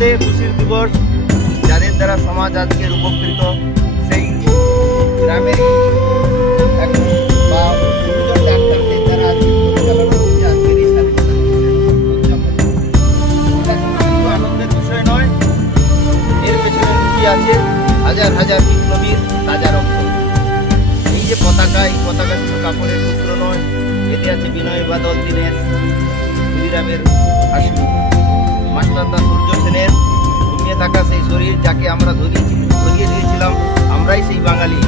মুহূর্তে খুশির দিবস, যাদের দ্বারা সমাজ আজকের উপকৃত, সেই গ্রামেরই বা গুরুজন ডাক্তারদের দ্বারা আজকে পরিচালনা হচ্ছে আজকের এই স্বাধীনতা দিবসের উদযাপন। এটা শুধু আনন্দের বিষয় নয়, এর পেছনে লুকিয়ে আছে হাজার হাজার বিপ্লবীর তাজা রক্ত। এই যে পতাকা, এই পতাকা শুধু কাপড়ের সূত্র নয়, এতে আছে বিনয় বাদল দীনেশ, ক্ষুদিরামের হাসি, মাস্টারদা সূর্য সেনের ঘুমিয়ে থাকা সেই শরীর, যাকে আমরা ধরিয়ে দিয়েছিলাম আমরাই সেই বাঙালি।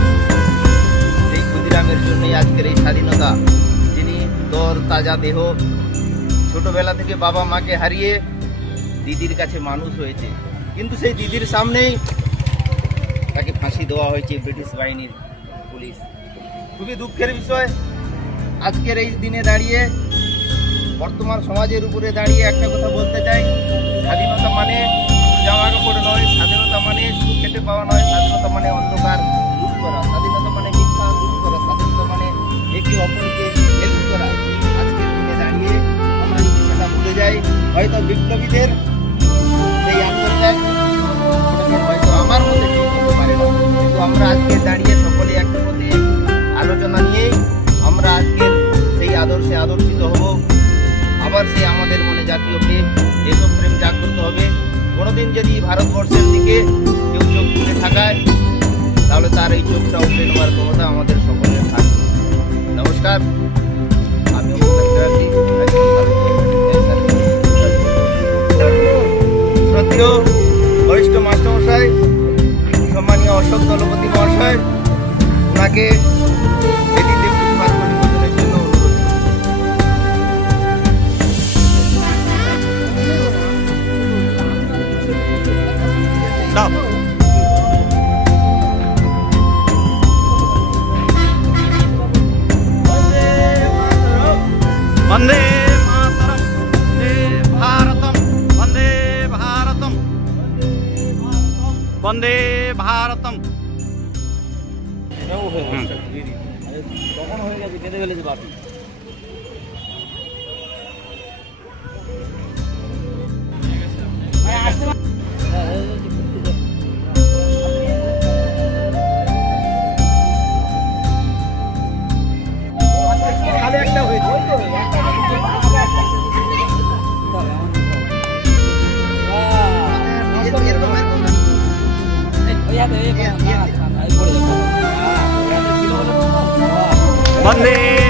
সেই ক্ষুদিরামের জন্যই আজকের এই স্বাধীনতা, যিনি দর তাজা দেহ, ছোটবেলা থেকে বাবা মাকে হারিয়ে দিদির কাছে মানুষ হয়েছে, কিন্তু সেই দিদির সামনেই তাকে ফাঁসি দেওয়া হয়েছে ব্রিটিশ বাহিনীর পুলিশ। খুবই দুঃখের বিষয়। আজকের এই দিনে দাঁড়িয়ে, বর্তমান সমাজের উপরে দাঁড়িয়ে একটা কথা বলতে চাই, স্বাধীনতা মানে জামা কাপড় নয়, স্বাধীনতা মানে শুধু খেতে পাওয়া নয়, স্বাধীনতা মানে অন্ধকার দূর করা, স্বাধীনতা মানে মিথ্যা দূর করা, স্বাধীনতা মানে একে অপরকে হেল্প করা। আজকের দিনে দাঁড়িয়ে আমরা যদি সেটা ভুলে যাই, হয়তো বিপ্লবীদের সেই আত্মত্যাগ হয়তো আমার মধ্যে কেউ করতে পারে না, কিন্তু আমরা আজকে দাঁড়িয়ে সকলে এক মধ্যে আলোচনা নিয়েই আমরা আজকের সেই আদর্শে আদর্শিত হব। আবার সেই আমাদের মনে জাতীয় প্রেম, দেশপ্রেম জাগ্রত হবে। কোনোদিন যদি ভারতবর্ষের দিকে কেউ চোখ তুলে থাকায়, তাহলে তার এই চোখটা উপড়ে নেওয়ার ক্ষমতা আমাদের সকলের থাকবে। নমস্কার, আমি শ্রদ্ধেয় বরিষ্ঠ মাস্টারমশাই, সম্মানীয় অশোক দলপতি মহাশয়, ওনাকে বেদিতে পুষ্পার্ঘ নিবেদনের জন্য অনুরোধ। वंदे मातरम, वंदे भारतम, वंदे भारतम, वंदे भारतम। কখন হয়ে গেছে, কেঁদে ফেলেছে বাপি। খালি একটা হয়েছে। वंदे